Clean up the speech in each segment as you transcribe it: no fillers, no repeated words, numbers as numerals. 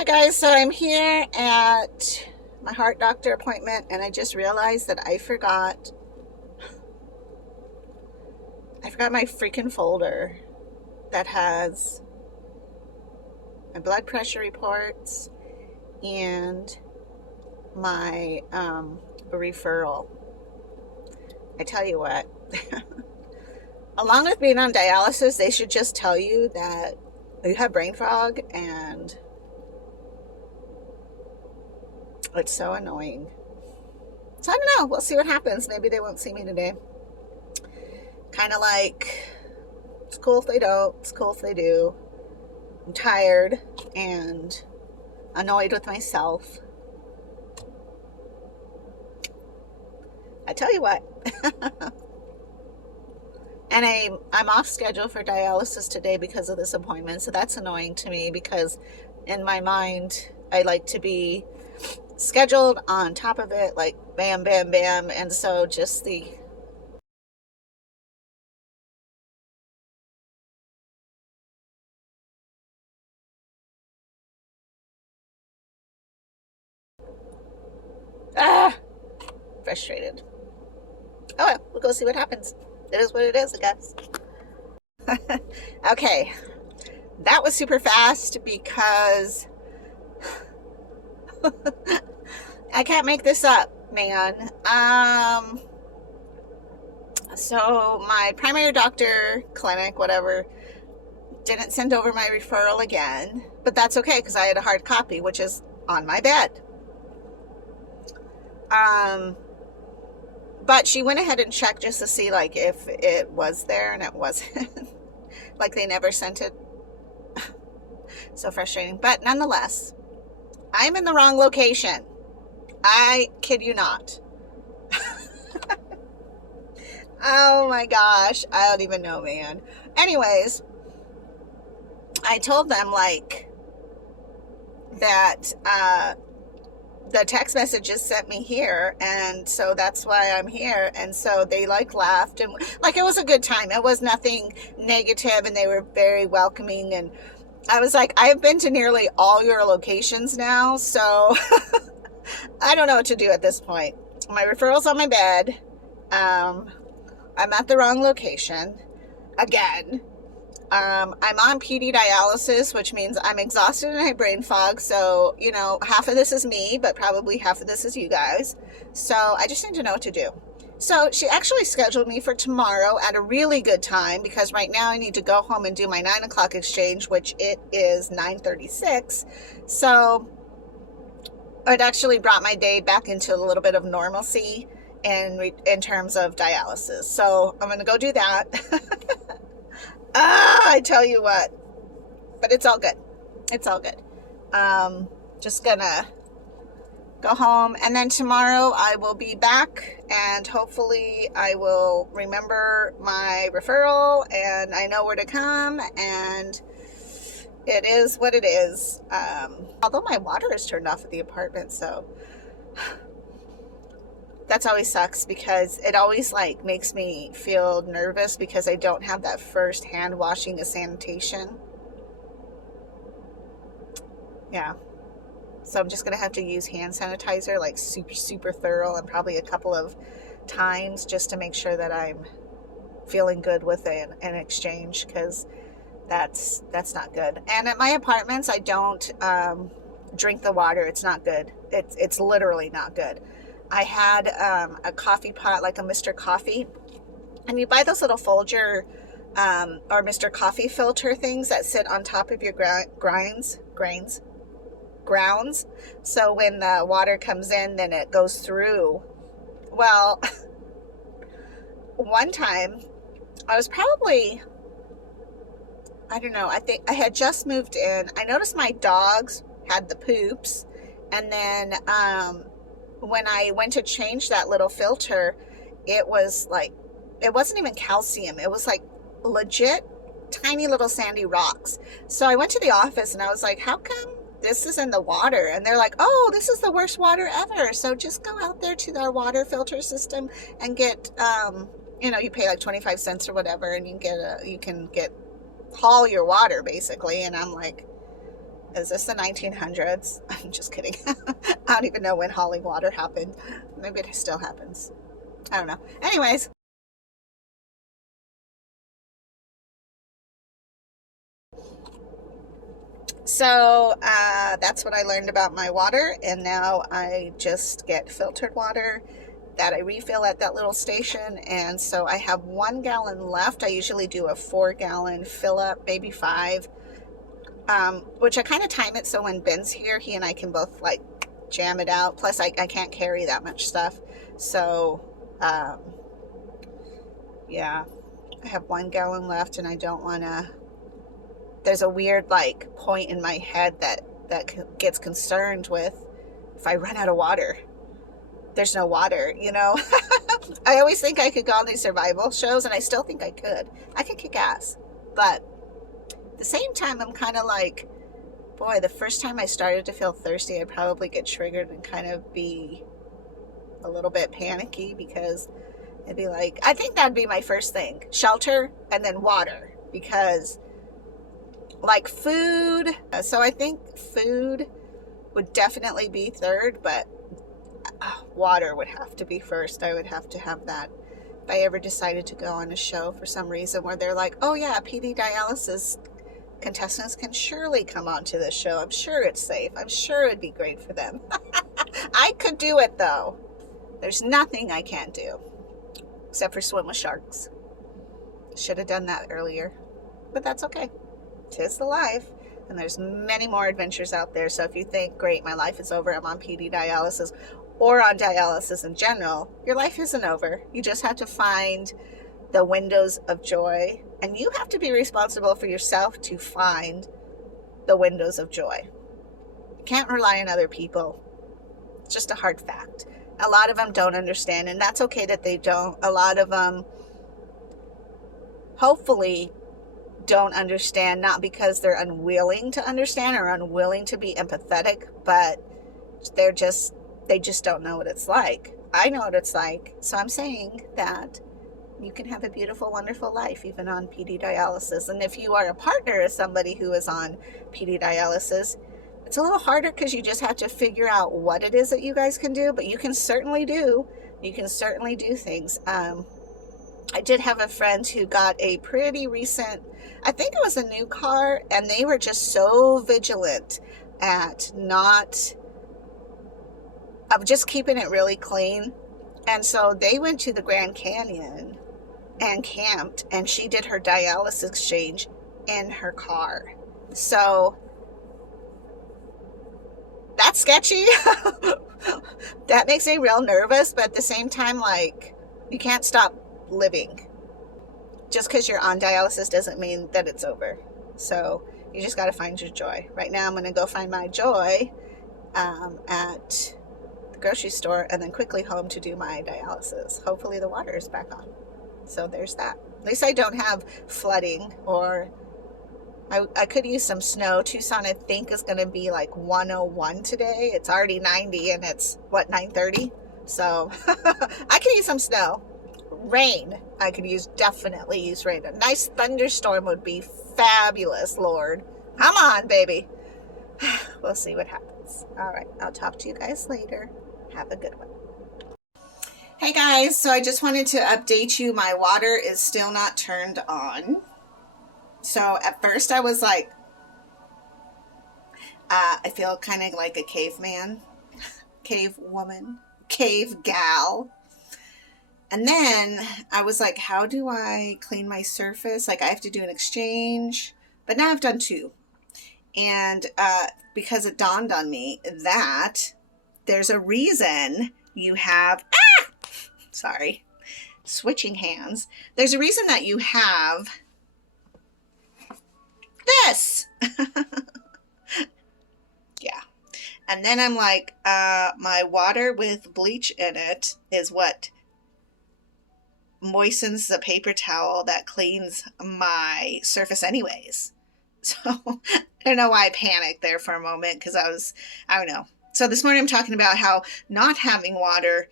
Hi guys, so I'm here at my heart doctor appointment and I just realized that I forgot my freaking folder that has my blood pressure reports and my referral. I tell you what, along with being on dialysis, they should just tell you that you have brain fog, and it's so annoying. So I don't know. We'll see what happens. Maybe they won't see me today. Kind of like, it's cool if they don't. It's cool if they do. I'm tired and annoyed with myself. I tell you what. And I'm off schedule for dialysis today because of this appointment. So that's annoying to me because in my mind, I like to be scheduled on top of it, like bam, bam, bam. And so just the frustrated. Oh well, we'll go see what happens. It is what it is, I guess. Okay, that was super fast because I can't make this up, man. So my primary doctor, clinic, whatever, didn't send over my referral again, but that's okay because I had a hard copy, which is on my bed. But she went ahead and checked just to see like if it was there, and it wasn't. Like they never sent it. So frustrating. But nonetheless, I'm in the wrong location. I kid you not. Oh my gosh. I don't even know, man. Anyways, I told them like that the text messages sent me here, and so that's why I'm here. And so they like laughed, and like it was a good time. It was nothing negative, and they were very welcoming. And I was like, I've been to nearly all your locations now, so I don't know what to do at this point. My referral's on my bed. I'm at the wrong location again. I'm on PD dialysis, which means I'm exhausted and I have brain fog. So, you know, half of this is me, but probably half of this is you guys. So I just need to know what to do. So she actually scheduled me for tomorrow at a really good time because right now I need to go home and do my 9 o'clock exchange, which it is 9:36. So it actually brought my day back into a little bit of normalcy in terms of dialysis. So I'm going to go do that. I tell you what, but it's all good. It's all good. Just gonna go home, and then tomorrow I will be back, and hopefully I will remember my referral and I know where to come, and it is what it is. Although my water is turned off at the apartment, so that's always sucks because it always like makes me feel nervous because I don't have that first hand washing of sanitation. Yeah. So I'm just going to have to use hand sanitizer like super, super thorough, and probably a couple of times just to make sure that I'm feeling good with an exchange, because that's not good. And at my apartments, I don't drink the water. It's not good. It's literally not good. I had a coffee pot, like a Mr. Coffee, and you buy those little Folger or Mr. Coffee filter things that sit on top of your grounds. So when the water comes in, then it goes through. Well, one time I was probably, I don't know, I think I had just moved in. I noticed my dogs had the poops, and then when I went to change that little filter, it was like, it wasn't even calcium. It was like legit tiny little sandy rocks. So I went to the office and I was like, how come this is in the water? And they're like, oh, this is the worst water ever. So just go out there to their water filter system and get, you know, you pay like 25 cents or whatever, and you can get haul your water basically. And I'm like, Is this the 1900s? I'm just kidding. I don't even know when hauling water happened. Maybe it still happens. I don't know. Anyways, so that's what I learned about my water, and now I just get filtered water that I refill at that little station. And so I have 1 gallon left. I usually do a 4-gallon fill up, maybe 5, which I kind of time it so when Ben's here, he and I can both like jam it out. Plus I can't carry that much stuff. So yeah, I have 1 gallon left, and I don't want to, there's a weird like point in my head that gets concerned with if I run out of water. There's no water, you know. I always think I could go on these survival shows, and I still think I could kick ass, but at the same time I'm kind of like, boy, the first time I started to feel thirsty, I'd probably get triggered and kind of be a little bit panicky, because it'd be like, I think that'd be my first thing, shelter and then water, because like food, so I think food would definitely be third, but water would have to be first. I would have to have that if I ever decided to go on a show for some reason where they're like, oh yeah, PD dialysis contestants can surely come onto this show. I'm sure it's safe. I'm sure it'd be great for them. I could do it though. There's nothing I can't do except for swim with sharks. Should have done that earlier, but that's okay. 'Tis the life, and there's many more adventures out there. So if you think, great, my life is over, I'm on PD dialysis or on dialysis in general, your life isn't over. You just have to find the windows of joy, and you have to be responsible for yourself to find the windows of joy. You can't rely on other people. It's just a hard fact. A lot of them don't understand, and that's okay that they don't. A lot of them hopefully don't understand, not because they're unwilling to understand or unwilling to be empathetic, but they just don't know what it's like. I know what it's like. So I'm saying that you can have a beautiful, wonderful life even on PD dialysis. And if you are a partner of somebody who is on PD dialysis, it's a little harder because you just have to figure out what it is that you guys can do, but you can certainly do things. I did have a friend who got a pretty recent, I think it was a new car, and they were just so vigilant at of just keeping it really clean. And so they went to the Grand Canyon and camped, and she did her dialysis exchange in her car. So that's sketchy. That makes me real nervous, but at the same time, like, you can't stop living. Just because you're on dialysis doesn't mean that it's over. So you just got to find your joy. Right now I'm going to go find my joy at the grocery store, and then quickly home to do my dialysis. Hopefully the water is back on. So there's that. At least I don't have flooding, or I could use some snow. Tucson, I think, is going to be like 101 today. It's already 90, and it's, what, 9:30? So I could use some snow. Rain, I could definitely use rain. A nice thunderstorm would be fabulous, Lord. Come on, baby. We'll see what happens. All right, I'll talk to you guys later. Have a good one. Hey guys, so I just wanted to update you. My water is still not turned on. So at first I was like, I feel kind of like a caveman, cave woman, cave gal. And then I was like, how do I clean my surface? Like, I have to do an exchange, but now I've done 2. And because it dawned on me that there's a reason you have, sorry, switching hands. There's a reason that you have this. Yeah. And then I'm like, my water with bleach in it is what moistens the paper towel that cleans my surface anyways. So I don't know why I panicked there for a moment, because I don't know. So this morning I'm talking about how not having water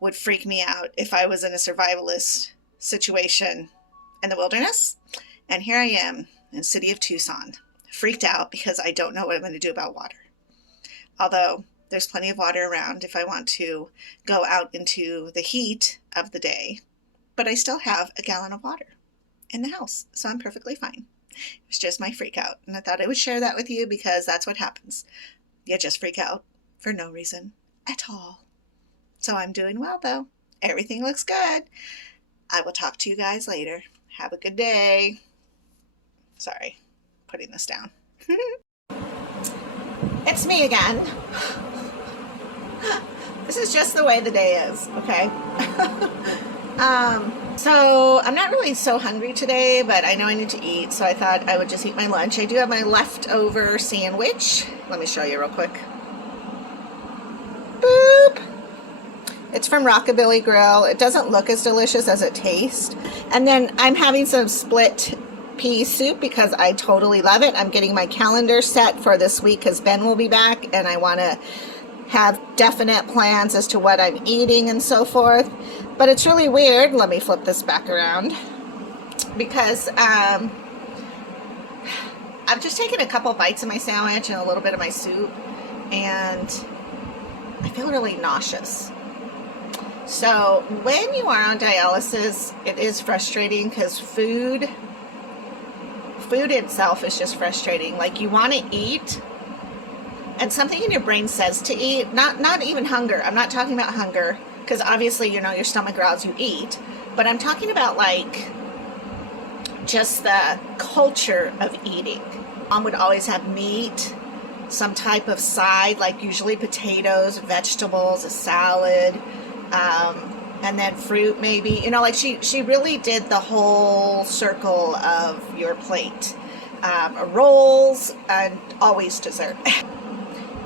would freak me out if I was in a survivalist situation in the wilderness. And here I am in the city of Tucson, freaked out because I don't know what I'm going to do about water. Although there's plenty of water around if I want to go out into the heat of the day. But I still have a gallon of water in the house, so I'm perfectly fine. It was just my freak out, and I thought I would share that with you because that's what happens. You just freak out for no reason at all. So I'm doing well, though. Everything looks good. I will talk to you guys later. Have a good day. Sorry, putting this down. It's me again. This is just the way the day is, okay? So I'm not really so hungry today, but I know I need to eat, so I thought I would just eat my lunch. I do have my leftover sandwich. Let me show you real quick. Boop! It's from Rockabilly Grill. It doesn't look as delicious as it tastes. And then I'm having some split pea soup because I totally love it. I'm getting my calendar set for this week because Ben will be back, and I want to have definite plans as to what I'm eating and so forth. But it's really weird. Let me flip this back around because I've just taken a couple bites of my sandwich and a little bit of my soup, and I feel really nauseous. So when you are on dialysis, it is frustrating because food itself is just frustrating. Like, you want to eat, and something in your brain says to eat. Not even hunger. I'm not talking about hunger, because obviously, you know, your stomach growls, you eat. But I'm talking about, like, just the culture of eating. Mom would always have meat, some type of side, like usually potatoes, vegetables, a salad, and then fruit maybe. You know, like she really did the whole circle of your plate. Rolls, and always dessert.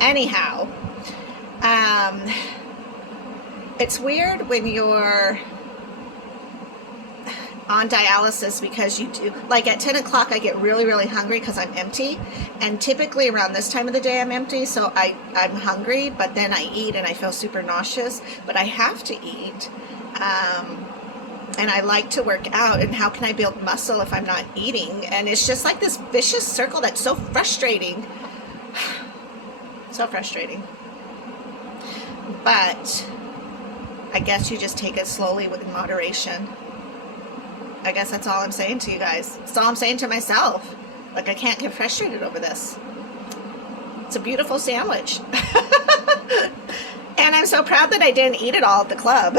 Anyhow, it's weird when you're on dialysis because you do, like at 10 o'clock I get really, really hungry because I'm empty, and typically around this time of the day I'm empty, so I'm hungry, but then I eat and I feel super nauseous, but I have to eat, and I like to work out, and how can I build muscle if I'm not eating? And it's just like this vicious circle that's so frustrating. So frustrating. But I guess you just take it slowly with moderation. I guess that's all I'm saying to you guys. That's all I'm saying to myself. Like, I can't get frustrated over this. It's a beautiful sandwich. And I'm so proud that I didn't eat it all at the club.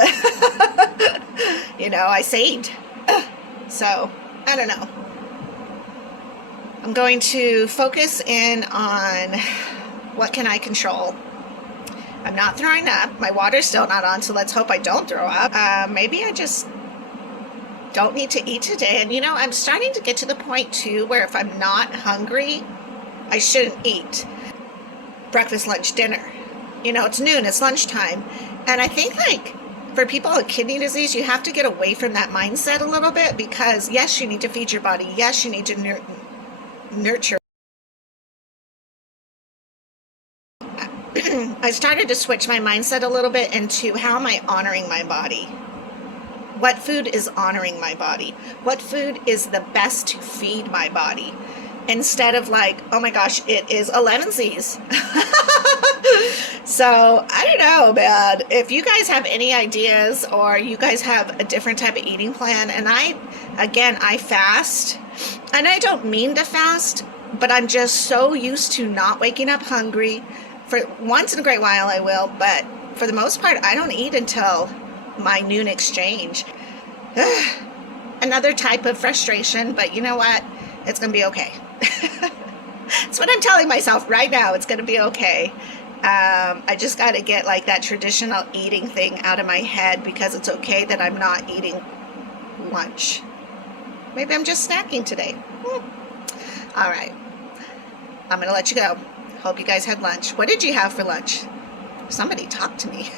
You know, I saved. So, I don't know. I'm going to focus in on what can I control. I'm not throwing up. My water's still not on, so let's hope I don't throw up. Maybe I just don't need to eat today. And you know, I'm starting to get to the point too where if I'm not hungry, I shouldn't eat. Breakfast, lunch, dinner. You know, it's noon, it's lunchtime. And I think, like, for people with kidney disease, you have to get away from that mindset a little bit, because yes, you need to feed your body. Yes, you need to nurture. I started to switch my mindset a little bit into, how am I honoring my body? What food is honoring my body? What food is the best to feed my body? Instead of like, oh my gosh, it is 11sies. So, I don't know, man. If you guys have any ideas, or you guys have a different type of eating plan, and I fast, and I don't mean to fast, but I'm just so used to not waking up hungry. For once in a great while I will, but for the most part, I don't eat until my noon exchange. Another type of frustration, but you know what? It's going to be okay. That's what I'm telling myself right now. It's going to be okay. I just got to get like that traditional eating thing out of my head, because it's okay that I'm not eating lunch. Maybe I'm just snacking today. All right. I'm going to let you go. Hope you guys had lunch. What did you have for lunch? Somebody talk to me.